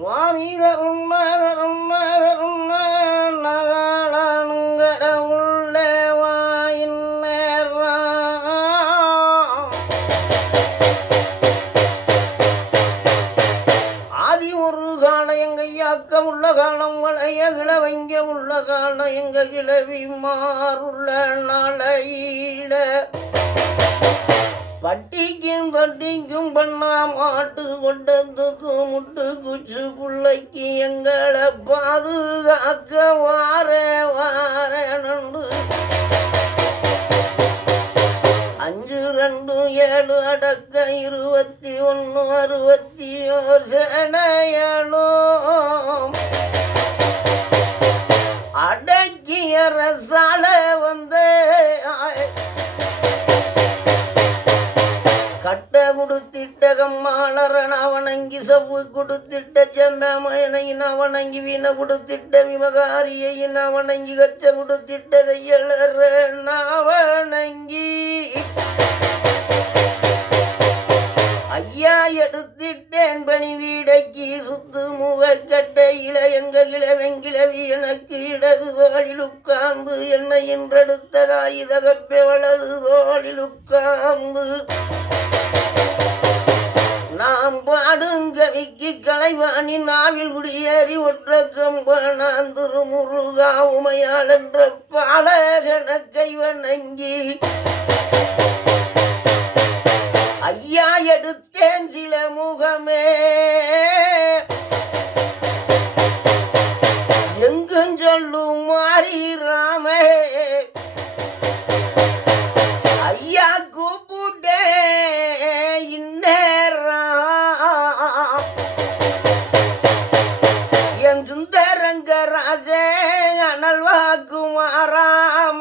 சுவாமி கருண கருண கருண நகனுங்கட உள்ளே வாயின் ஆதி ஒரு காலம் எங்க ஐயாக்க உள்ள காலம் வளைய கிளவங்க உள்ள காலம் எங்க கிளவி மாறுள்ள நாளையில பட்டிக்கும் தட்டிக்கும் பண்ணா மாட்டு கொட்டத்துக்கும் முட்டு குச்சு பிள்ளைக்கு எங்களை பாதுகாக்க வாரே வாரே நண்டு 5 2 7 அடக்க 21 61 சேனையலும் அடக்கிய ரசால வந்து கட்ட கொடுத்திட்ட கம்மாளரன் அவனங்கி சவ்வு கொடுத்திட்ட செம்மயனையின் அவனங்கி வீண கொடுத்திட்ட விமகாரியின் அவனங்கி கச்ச கொடுத்திட்ட தையலரன் அவனங்கி ஐயா எடுத்திட்டேன் பணி வீடைக்கு சுத்து முகக்கட்டையில எங்க கிழவெங்கிழவி எனக்கு இடது தோளில் உட்கார்ந்து என்னை இன்றெடுத்ததாய் தகப்பே வலது தோளில் உட்கார்ந்து நாம் பாடுங்கவிக்கு கலைவாணி நாவில் குடியேறி ஒற்ற கம்பனான் திருமுருகா உமையாள் என்ற பாலகனக்கை வணங்கி ஐயா எடுத்தேன் சில முகமே எங்கும் சொல்லும் மாறி ராமே ஐயா கூப்பிட்டே இந்நேரம் என் சுந்தரங்க ராசே அனல்வாக்கு மாறாம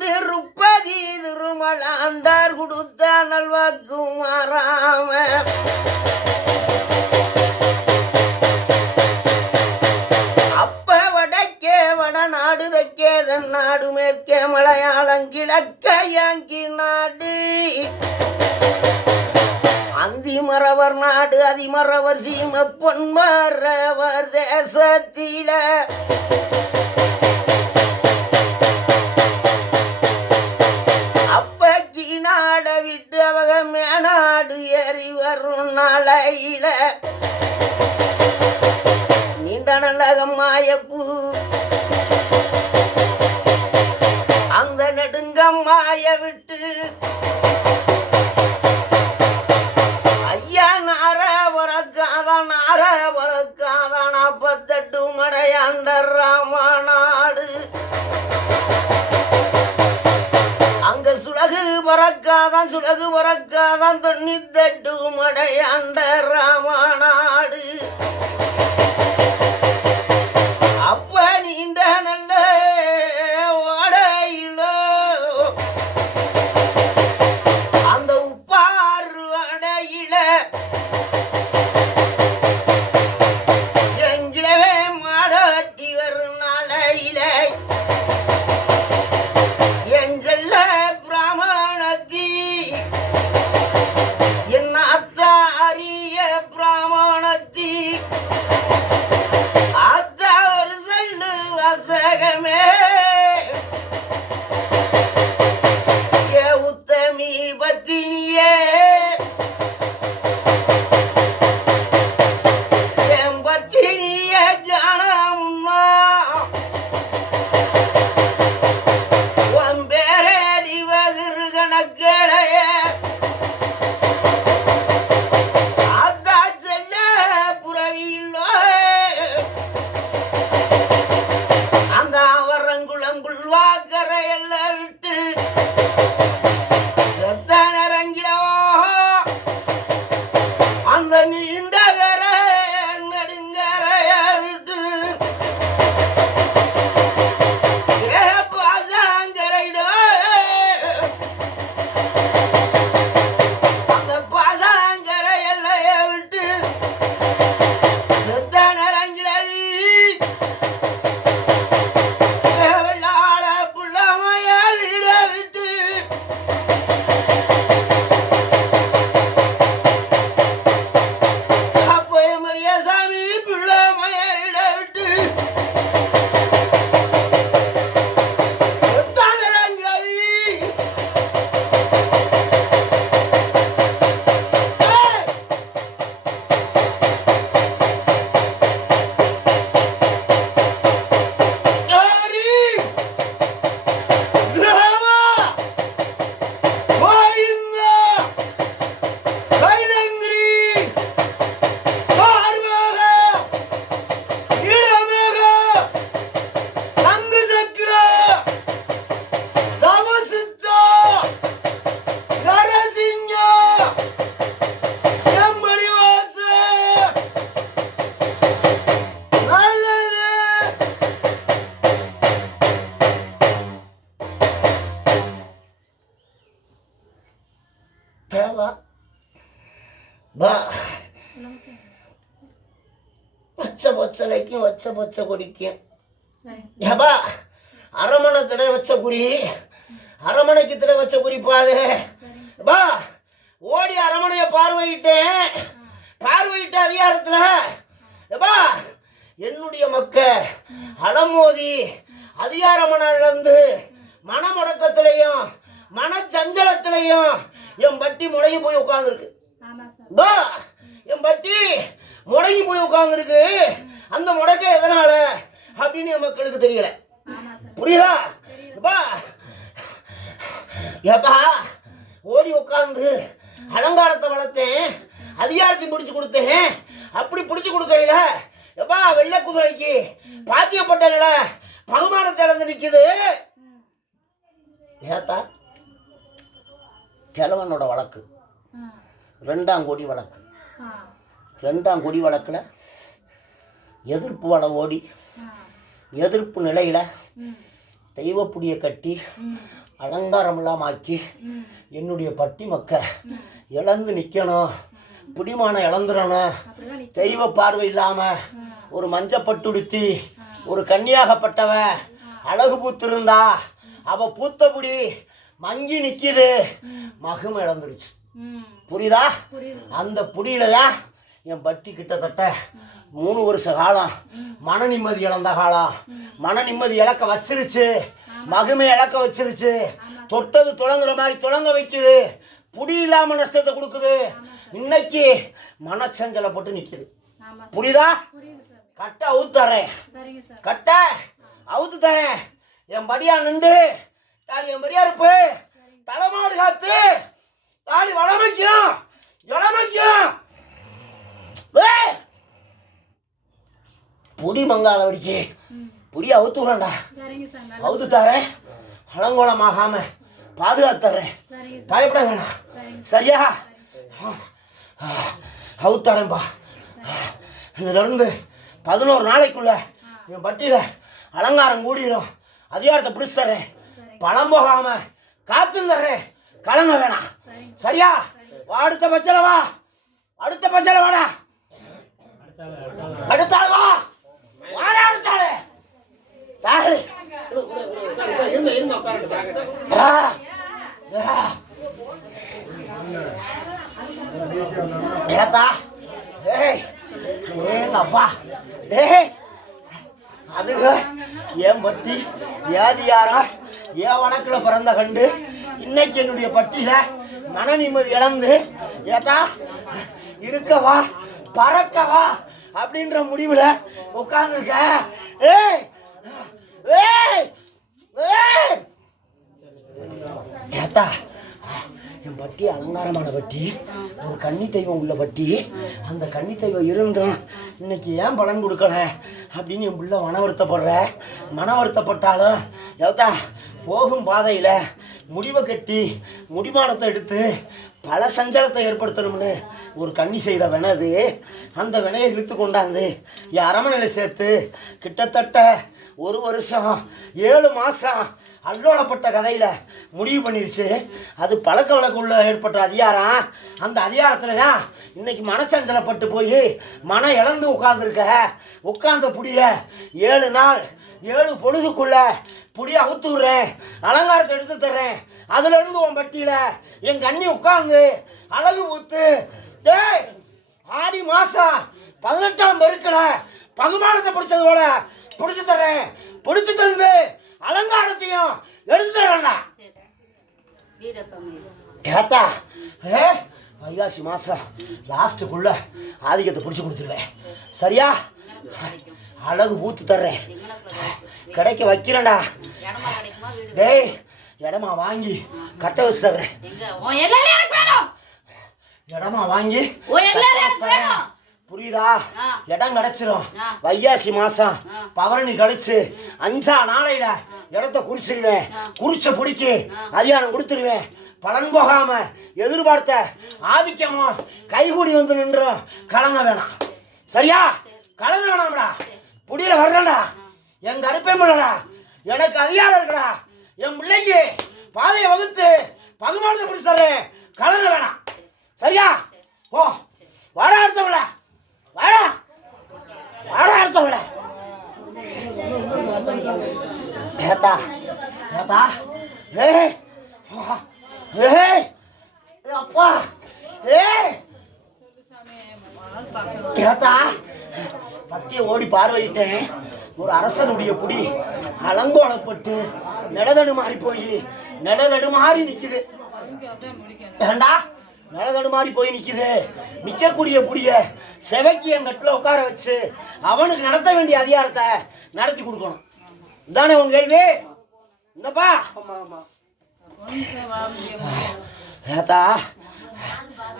திருப்பதி திருமலாண்டார் கொடுத்த அனல்வாக்கு மாறாம அப்ப வடக்கே வடநாடு தெற்கே தென்னாடு மேற்கே மலையாளம் கிழக்க யாங்கி நாடு அந்திமரவர் நாடு அதிமரவர் சீம பொன்மரவர் தேசத்தில அப்பக்கி நாட விட்டு அவங்க மேநாடு ஏறி வரும் நாளையில நீண்ட நல்லகம் மாயப்பூ அந்த நெடுங்கம் மாய விட்டு ஐயா நார வரக்காதான் 48 மடையாண்ட ராமநாடு அங்க சுலகு பறக்காதான் 98 மடையாண்ட ராமநாடு அப்ப நீண்ட நல்ல ஓடையில அந்த உப்பாறு அடையில எங்கிலவே மாடட்டி வரும் நாளையில எங்கெல்ல பிராமணத்தி என்ன அத்தாரிய பிராமணத்தி அத்தா ஒரு சொல்லு வசகமே ஏ உத்தமி பத்தினியே என் பத்தினிய ஜானம்மா உன் பேரடி வகிரு கணக்கடைய அத்தா செல்ல புறவியில்லோ அந்த வரங்குளங்குள் வாக்கரை எல்லாம் விட்டு செத்தனரங்கிலோ அந்த நீண்டகர நெடுங்கரைய விட்டு ஏ பாசாங்கரைடோ அந்த பாசாங்கரை எல்லைய விட்டு செத்தனரங்கிலவி வெள்ளாட புள்ளமைய வீட விட்டு பா பச்சை பச்சளைக்கும் வச்ச பச்சை கொடிக்கும் ஏப்பா அரமணை திடை வச்ச குறி அரமணைக்கு திடை வச்ச குறிப்பாது பா ஓடி அரமனையை பார்வையிட்ட அதிகாரத்தில் ஏப்பா என்னுடைய மக்க அலமோதி அதிகார மனம் இழந்து மனமுடக்கத்திலையும் மனச்சஞ்சலத்திலையும் என் பட்டி முடங்கி போய் உட்காந்துருக்கு. பா என் பட்டி முடங்கி போய் உட்காந்துருக்கு. அந்த முடக்க எதனால அப்படின்னு என் மக்களுக்கு தெரியல. புரியுதா? பா ஏப்பா ஓடி உட்காந்து அலங்காரத்தை வளர்த்தேன், அதிகாரத்தை பிடிச்சு கொடுத்தேன். அப்படி பிடிச்சு கொடுக்கையில எப்பா வெள்ளை குதிரைக்கு பாத்தியப்பட்ட நில பகுமானத்தை இழந்து நிற்குது. ஏத்தா கிழவனோட வழக்கு 2ஆம் கோடி வழக்கு. 2ஆம் கோடி வழக்கில் எதிர்ப்பு வளம் ஓடி எதிர்ப்பு நிலையில் தெய்வப்புடியை கட்டி அலங்காரமெல்லாம் ஆக்கி என்னுடைய பட்டி மக்க இழந்து நிற்கணும், பிடிமானம் இழந்துடணும். தெய்வ பார்வை இல்லாமல் ஒரு மஞ்சப்பட்டுடுத்தி ஒரு கன்னியாகப்பட்டவ அழகு பூத்திருந்தா அவ பூத்தபுடி மங்கி நிற்கிது, மகிமை இழந்துடுச்சு. புரியுதா? அந்த புடியிலதான் என் பட்டி கிட்டத்தட்ட 3 வருஷ காலம் மன நிம்மதி இழந்த காலம். மன நிம்மதி இழக்க வச்சிருச்சு, மகிமை இழக்க வச்சிருச்சு. தொட்டது தொடங்குற மாதிரி தொடங்க வைக்குது, புடி இல்லாம நஷ்டத்தை கொடுக்குது. இன்னைக்கு மனச்சஞ்சலை போட்டு நிக்குது. புரியுதா? கட்டை அவுத்து தரேன், கட்டை அவுத்து தரேன். என் படியா நின்று தாலி என் பெரியா இருப்பு தலைமாடு காத்து தாலி வளமைக்கும் இளமைக்கும் புடி மங்கால வடிக்கு புடி அவுத்து விடண்டா, அவுத்து தரேன். அலங்கோலமாகாம பாதுகாத்துறேன், பயப்பட வேணாம். சரியா? அவுத்தரேன்பா. இதுலேருந்து 11 நாளைக்குள்ள என் பட்டியல அலங்காரம் கூடிடும். அதிகாரத்தை பிடிச்சு தர்றேன், பணம் போகாம காத்து தர்றேன், கலங்க வேணாம். சரியா? அடுத்த பச்சல வா, அடுத்த பச்சல வாடா, அடுத்தாள் வா, வாடா அடுத்தாள் தாளி. ஏத்தா ஏய் ஏங்க அப்பா டேய் அதுங்க ஏன் பட்டி ஏதியாரா ஏன் வழக்கில் பிறந்த கண்டு இன்னைக்கு என்னுடைய பட்டியில மன நிம்மதி இழந்து ஏத்தா இருக்கவா பறக்கவா அப்படின்ற முடிவில் உட்கார்ந்துருக்க. ஏய் ஏய் ஏய் ஏத்தா என் பட்டி அலங்காரமான பட்டி, ஒரு கன்னி தெய்வம் உள்ள பட்டி. அந்த கன்னி தெய்வம் இருந்தும் இன்னைக்கு ஏன் பலன் கொடுக்கல அப்படின்னு என் பிள்ளை மன வருத்தப்பட்டாலும் எவ்வளோ போகும் பாதையில் முடிவை கட்டி முடிமானத்தை எடுத்து பல சஞ்சலத்தை ஏற்படுத்தணும்னு ஒரு கன்னி செய்த வினது. அந்த வினையை இழுத்து கொண்டாந்து என் அரமனையில் சேர்த்து கிட்டத்தட்ட 1 வருஷம் 7 மாதம் அல்லோலப்பட்ட கதையில் முடிவு பண்ணிருச்சு. அது பழக்க வழக்க உள்ள ஏற்பட்ட அதிகாரம். அந்த அதிகாரத்தில் தான் இன்னைக்கு மனச்சஞ்சலப்பட்டு போய் மனம் இழந்து உட்கார்ந்த புடிய 7 நாள் 7 பொழுதுக்குள்ள புடிய அவுத்து விடுறேன், அலங்காரத்தை எடுத்து தர்றேன். அதுல இருந்து உன் பட்டியில என் கண்ணி உட்கார்ந்து அழகு ஊத்து. டேய் ஆடி மாசம் 18ஆம் பெருக்கல பகுமானத்தை பிடிச்சது போல பிடிச்சு தர்றேன், பிடிச்சு தந்து அலங்காரத்தையும் எடுத்து தரேன்டா. கேட்டா வைகாசி மாசம் லாஸ்ட்டுக்குள்ள ஆதிக்கத்தை பிடிச்சி கொடுத்துருவேன். சரியா? அழகு ஊத்து தர்றேன், கிடைக்க வைக்கிறேன்டா. டேய் இடமா வாங்கி கட்ட வச்சு தர்றேன், இடமா வாங்கி புரியுதா? இடம் கிடைச்சிரும். வைகாசி மாசம் பவரணி கழிச்சு 5ஆம் நாளையில இடத்த குறிச்சிருவேன், குறிச்ச பிடிக்கி அதிகாரம் கொடுத்துருவேன். பலன் போகாம எதிர்பார்த்த ஆதிக்கமும் கைகூடி வந்து நின்றும். கலங்க வேணாம். சரியா? கலங்க வேணாம்டா. புடியில வர்றடா, எங்க அறுப்பே முடியலடா, எனக்கு அதிகாரம் இருக்குடா. என் பிள்ளைக்கு பாதையை வகுத்து பகுமானத்தை பிடிச்சு தர்றேன், கலங்க வேணாம். சரியா? ஓ ஏத்தா ஏத்தா ஏய் ஏய் அப்பா ஏய் ஏத்தா பட்டியை ஓடி பார்வையிட்டேன். ஒரு அரசனுடைய புடி அலங்கோலப்பட்டு நிலதடு மாறி போய் நிலதடு மாறி நிக்குது. ஏண்டா நிலதடு மாறி போய் நிக்குது. நிக்கக்கூடிய புடிய செவைக்கு என் கட்டில உட்கார வச்சு அவனுக்கு நடத்த வேண்டிய அதிகாரத்தை நடத்தி கொடுக்கணும். இதானே உன் கேள்வி? இந்தப்பா ஏத்தா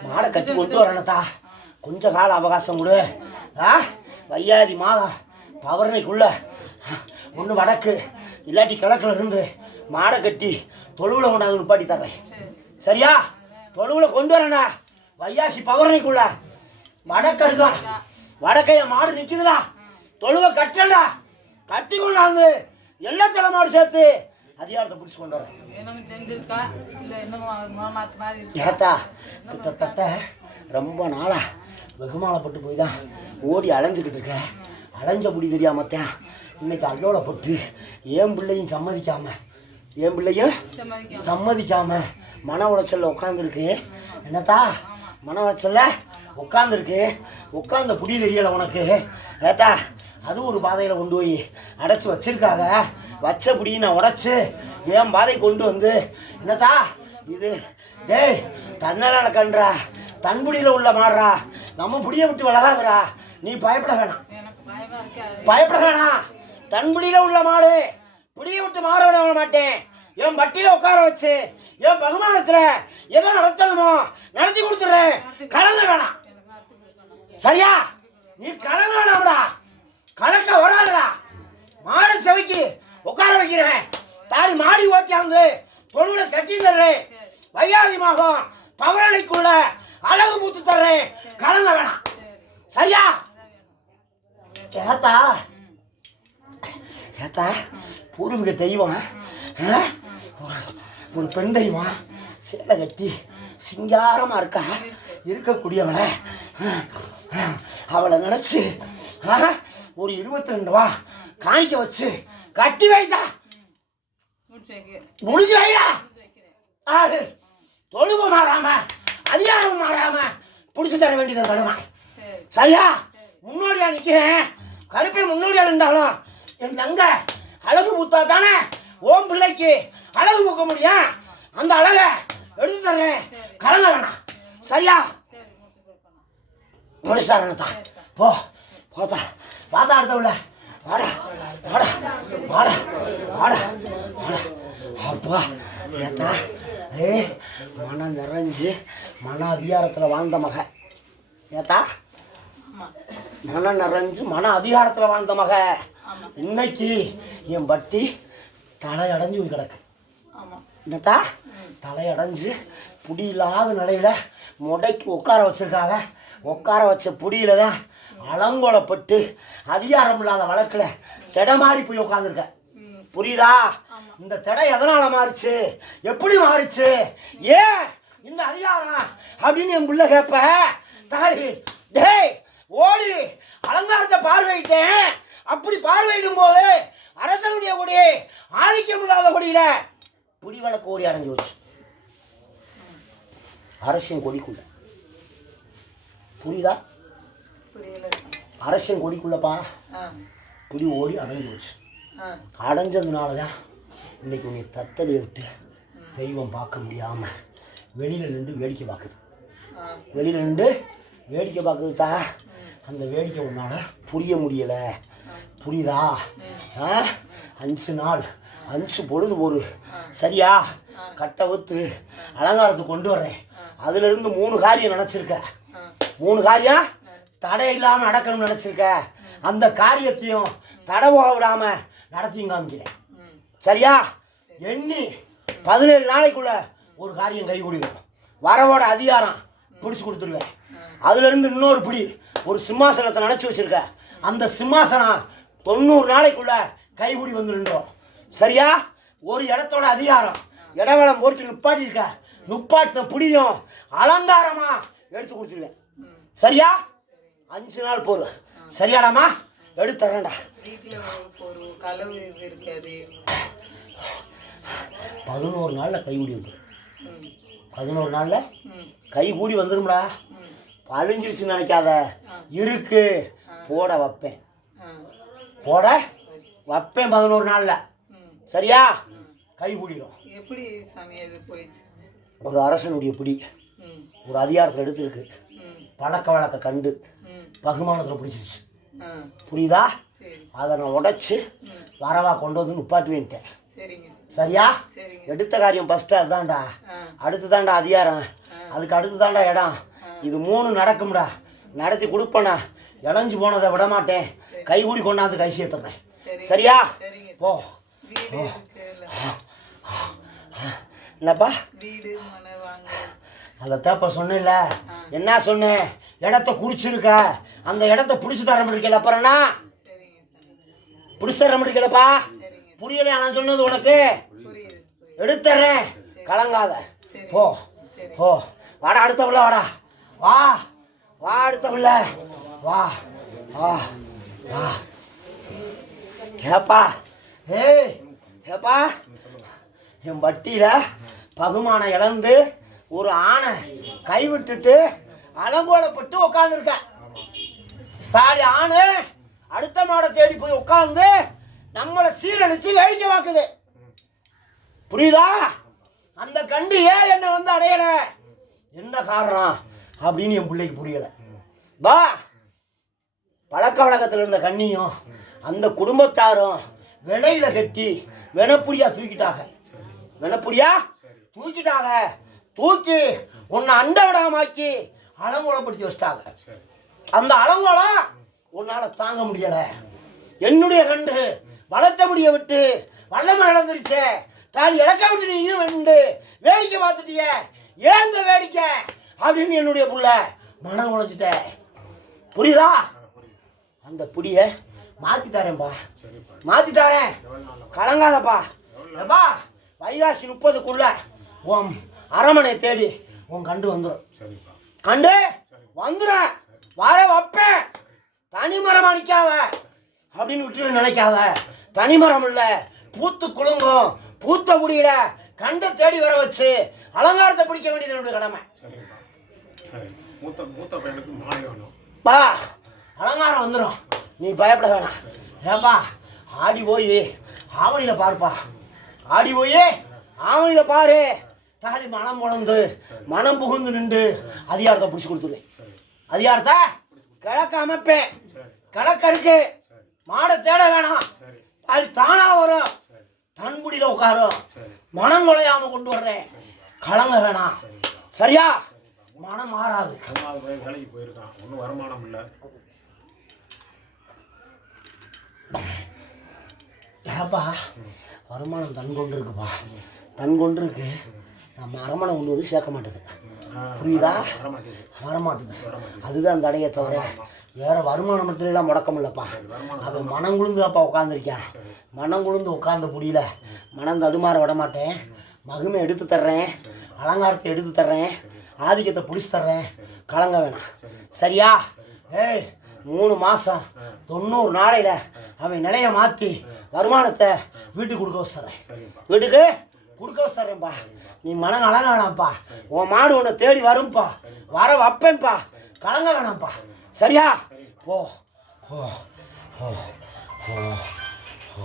மாடை கட்டி கொண்டு வரேனத்தா, கொஞ்சம் கால அவகாசம் கொடு. வையாதி மாதம் பவரணைக்குள்ள ஒன்று வடக்கு இல்லாட்டி கிழக்குல இருந்து மாடை கட்டி தொழுவில் கொண்டாந்து நிப்பாட்டி தர்றேன். சரியா? தொழுவில் கொண்டு வரேண்ணா. வையாசி பவரணைக்குள்ள வடக்க இருக்கும். வடக்கைய மாடு நிற்குதுடா. தொழுவை கட்டடா. கட்டி கொண்டாந்து எல்லா தலைமாடு சேர்த்து அதிகாரத்தை பிடிச்சி கொண்டு வரேன். ஏத்தா கிட்டத்தட்ட ரொம்ப நாளா வெகுமானப்பட்டு போய் தான் ஓடி அலைஞ்சிக்கிட்டு இருக்கேன். அலைஞ்ச புடி தெரியாமத்தான் இன்னைக்கு அல்லோலப்பட்டு என் பிள்ளையும் சம்மதிக்காம மன உளைச்சல்ல உட்காந்துருக்கு. என்னத்தா மன உளைச்சல்ல உட்காந்துருக்கு. உட்காந்த புடி தெரியலை உனக்கு. ஏத்தா அது ஒரு பாதையில் கொண்டு போய் அடைச்சி வச்சிருக்காங்க. வச்ச புடியை நான் உடைச்சு என் பாதை கொண்டு வந்து என்னத்தா இது டேய் தன்னலால கன்றா தன்புடியில் உள்ள மாடுறா. நம்ம புடியை விட்டு விலகாதுரா. நீ பயப்பட வேணாம். தன்புடியில் உள்ள மாடு புடியை விட்டு மாற விட மாட்டேன். என் பட்டியில உட்கார வச்சு என் பகுமானத்துல எதை நடத்தணுமோ நடத்தி கொடுத்துட்றேன். கலங்க வேணாம். சரியா? நீ கலங்க வேணாம்டா. கலக்க வராதுடா. மாடு செவைக்கு உட்கார வைக்கிறேன். தாடி மாடி ஓட்டியாந்து பொருளை கட்டி தர்றேன். வையாதிமாகும் பவரணைக்குள்ள அழகு மூத்து தர்றேன். கலங்க வேணாம். சரியா? ஏத்தா ஏத்தா பூர்வீக தெய்வம் ஒரு பெண் தெய்வம் சேலை கட்டி சிங்காரமா இருக்கக்கூடியவளை அவளை நினைச்சு ஒரு 22 ரூபா காணிக்க வச்சு கட்டி வைத்தா. முடிஞ்சு வைடா. ஆடு தொழுவு மாறாம அதிகாரம் மாறாம பிடிச்சு தர வேண்டியது கடமை. சரியா? முன்னோடியா நிக்கிறேன். கருப்பை முன்னோடியா இருந்தாலும் என் தங்க அழகு பூத்தா தானே ஓம் பிள்ளைக்கு அழகு பூக்க முடியும். அந்த அழகை எடுத்து தர்றேன். கலங்க வேணாம். சரியா? முடிச்சாரணத்தா போ போத்தா பார்த்தா அடுத்தவுல வாடா வாடா வாடா வாடா வாடா. அப்பா ஏத்தா மனம் நிறைஞ்சு மன அதிகாரத்தில் வாழ்ந்த மக. ஏத்தா மனம் நிறைஞ்சு மன அதிகாரத்தில் வாழ்ந்த மக. இன்னைக்கு என் பட்டி தலையடைஞ்சு போய் கிடக்கு. என்னத்தா தலையடைஞ்சு புடி இல்லாத நிலையில முடைக்கு உட்கார வச்சிருக்காங்க. உட்கார வச்ச புடியில தான் அலங்கோலப்பட்டு அதிகாரம் இல்லாத வழக்கில் திடை மாறி போய் உட்காந்துருக்க. புரியுதா? இந்த திடை எதனால மாறிச்சு, எப்படி மாறிச்சு, ஏன் இந்த அதிகாரம் அப்படின்னு என் பிள்ளை கேட்ப. தாடி டேய் ஓடி அலங்காரத்தை பார்வையிட்டேன். அப்படி பார்வையிடும் போது அரசனுடைய கொடி ஆதிக்கம் இல்லாத கொடியில புடி வழக்கு ஓடி அடைஞ்சு வச்சு அரசின் கொடிக்குள்ள. புரியுதா? அரசின் கொடிக்குள்ளப்பா புடி ஓடி அடைஞ்சு வச்சு. அடைஞ்சதுனாலதான் இன்னைக்கு உன்னை தத்தலையை விட்டு தெய்வம் பார்க்க முடியாம வெளியில நின்று வேடிக்கை பார்க்குது. வெளியில நின்று வேடிக்கை பார்க்குது தா. அந்த வேடிக்கை உன்னால புரிய முடியல. புரியுதா? 5 நாள் 5 பொழுது ஒரு சரியா கட்டை ஊத்து அலங்காரத்துக்கு கொண்டு வர்றேன். அதுல இருந்து 3 காரியம் நினைச்சிருக்க. 3 காரியம் தடை இல்லாம நடக்கணும்னு நினைச்சிருக்க. அந்த காரியத்தையும் தடை போக விடாம நடத்தியும் காமிக்கிறேன். சரியா? எண்ணி 17 நாளைக்குள்ள ஒரு காரியம் கை கூடிடும். வரவோட அதிகாரம் பிடிச்சு கொடுத்துருவேன். அதுல இருந்து இன்னொரு பிடி ஒரு சிம்மாசனத்தை நினைச்சு வச்சிருக்க. அந்த சிம்மாசனம் 90 நாளைக்குள்ள கைகூடி வந்து நின்றோம். சரியா? ஒரு இடத்தோட அதிகாரம் இடவளம் போட்டு நிப்பாட்டிருக்க. நிப்பாட்ட புடியும் அலங்காரமா எடுத்து கொடுத்துருவேன். சரியா? 5 நாள் போரு. சரியாடாமா? எடுத்துறேன்டா. 11 நாளில் கை கூடி வந்துடும். 11 நாளில் கை கூடி வந்துடும்டா. அழிஞ்சிருச்சுன்னு நினைக்காத, இருக்கு போட வைப்பேன், போட வைப்பேன் 11 நாளில். சரியா? கை கூடிடும். எப்படி சாமி அது போயிடுச்சு? ஒரு அரசனுடைய பிடி ஒரு அதிகாரத்தில் எடுத்துருக்கு, பழக்க வழக்க கண்டு பகுமானத்தில் பிடிச்சிருச்சு. புரியுதா? அதை நான் உடைச்சு வரவா கொண்டு வந்து நிப்பாட்டுவேன்ட்டேன். சரியா? எடுத்த காரியம் ஃபஸ்ட்டு அதுதான்டா, அடுத்து தான்டா அதிகாரம், அதுக்கு அடுத்து தான்டா இடம். இது 3 நடக்கும்டா. நடத்தி கொடுப்பேண்ணா. இளைஞ்சு போனதை விட மாட்டேன். கை கூடி கொண்டாந்து கை சேர்த்துறேன். சரியா? போ. என்னப்பா அதைத்தான் இப்போ சொன்ன. என்ன சொன்னேன்? இடத்த குறிச்சிருக்க, அந்த இடத்த பிடிச்சி தர முடியல. அப்புறம்னா பிடிச்சி தர முடியலப்பா. புரியலையா நான் சொன்னது உனக்கு? எடுத்துறேன், கலங்காத. போ போ. வாடா அடுத்தவள்ள, வாடா வா வா அடுத்தவள்ள வா வா வா. ஏப்பா ஏய் ஏப்பா, என் வட்டியில் பகுமானம் இழந்து ஒரு ஆணை கைவிட்டுட்டு அலங்கோலப்பட்டு உட்காந்துருக்க. தாடி ஆணு அடுத்த மாடை தேடி போய் உட்காந்து நம்மளை சீரழிச்சு வேடிக்கை பார்க்குது. புரியுதா? அந்த கண்டு ஏன் என்னை வந்து அடையல, என்ன காரணம் அப்படின்னு என் பிள்ளைக்கு புரியலை. வா, பழக்க வழக்கத்தில் இருந்த கண்ணியும் அந்த குடும்பத்தாரும் விலையில கட்டி வெனப்புடியா தூக்கிட்டாங்க. வெனப்புடியா தூக்கிட்டாங்க. தூக்கி உன்னை அண்ட விடாமாக்கி அலங்கோலப்படுத்தி வச்சிட்டாங்க. அந்த அலங்கோலம் உன்னால் தாங்க முடியலை. என்னுடைய கண்டு வளர்த்த முடிய விட்டு வல்லமை இழந்துருச்சே, தான் இழக்க விட்டு நீங்க வந்து வேடிக்கை பார்த்துட்டிய, ஏன் இந்த வேடிக்கை அப்படின்னு என்னுடைய புள்ள மனம் உழைச்சிட்ட. புரியுதா? அந்த புடியை மாற்றி தரேன்ப்பா, மாற்றி தரேன், கலங்காதப்பா. ஏப்பா, வைகாசி 30க்குள்ள உன் அரமனை தேடி உன் கண்டு வந்துடும். கண்டு வந்துடும், வர வைப்பேன். தனிமரம் அடிக்காத அப்படின்னு விட்டு நினைக்காத. தனிமரம் இல்லை, பூத்து குலுங்கும். பூத்த முடியல கண்டை தேடி வர வச்சு அலங்காரத்தை பிடிக்க வேண்டியது என்னுடைய கடமை. பா, அலங்காரம் வந்துடும், நீ பயப்பட வேணாம். ஏப்பா, ஆடி போய் ஆவணியில் பாருப்பா, ஆடி போய் ஆவணியில் பாரு. தாலி மனம் முழந்து மனம் புகுந்து நின்று அதிகாரத்தை பிடிச்சி கொடுத்துருவேன். அதிகாரத்தை கிழக்க அமைப்பேன். கிழக்க இருக்கு, மாடை தேட வேணாம், அது தானா வரும். தன்புடியில் உட்காரும். மனம் குலையாம கொண்டு வர்றேன், கலங்க வேணாம். சரியா? மனம் மாறாது. வேலைக்கு போயிருக்கான், ஒன்றும் வருமானம் இல்லை. ஏப்பா, வருமானம் தன் கொண்டு இருக்குப்பா, தன் கொண்டு இருக்கு. நம்ம அரமனை கொண்டு வந்து சேர்க்க மாட்டேது. புரியுதா? வரமாட்டுது. அதுதான் தடையை தவிர வேற வருமானம் எல்லாம் முடக்கம் இல்லைப்பா. அவன் மனம் குழுந்துதாப்பா உட்காந்துருக்கான். மனம் குழுந்து உட்காந்து முடியல, மனம் தடுமாற விட மாட்டேன். மகிமை எடுத்து தர்றேன், அலங்காரத்தை எடுத்து தர்றேன், ஆதிக்கத்தை பிடிச்சி தர்றேன், கலங்க வேணாம். சரியா? ஏய், 3 மாதம் 90 நாளையில் அவன் நிலையை மாற்றி வருமானத்தை வீட்டுக்கு கொடுக்க வச்சுறேன். வீட்டுக்கு கொடுக்க வச்சுறேன்ப்பா. நீ மனம் கலங்க வேணாம்ப்பா. உன் மாடு உன்னை தேடி வரும்ப்பா, வர வைப்பேன்ப்பா, கலங்க வேணாம்ப்பா. சரியா? ஓ ஓ ஓ ஓ ஓ ஓ.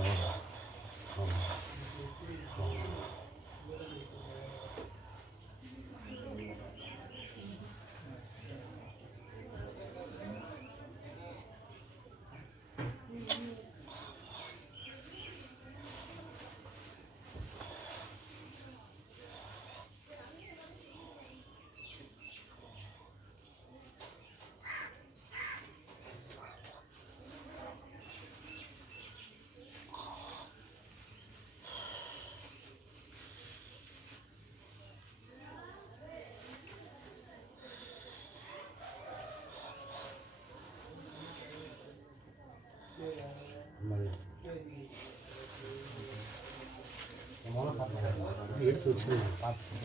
எடுத்து வச்சு பார்த்து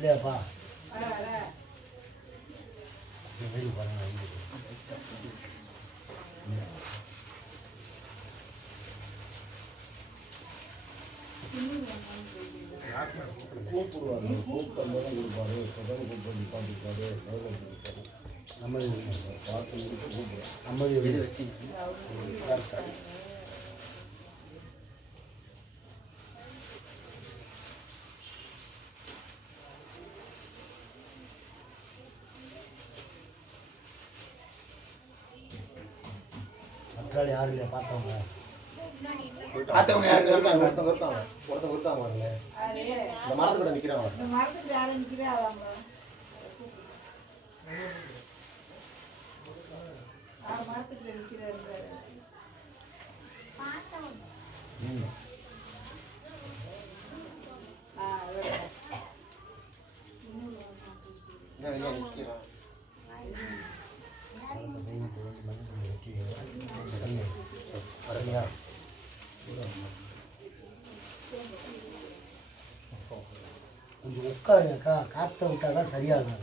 இல்லையாப்பா வெளி பாருங்க கூப்பிடுவாரு கூப்பிட்டு கொடுப்பாரு கூப்பிட்டு பாட்டுப்பாரு நம்ம பார்த்து கூப்பிடுறோம் நம்ம வச்சு மற்றாள் யாரும் இல்லையா பார்த்தவங்க பார்த்தவங்க யாரு இருக்காங்க? ஒருத்தவங்க இருக்காங்க பாருங்க. இந்த மரத்துக்கிட்ட நிக்கிறாங்க. வெளியே நிக்கிறான். சரியா கொஞ்சம் உட்காருங்கக்கா, காற்றை விட்டால் தான் சரியாகும்.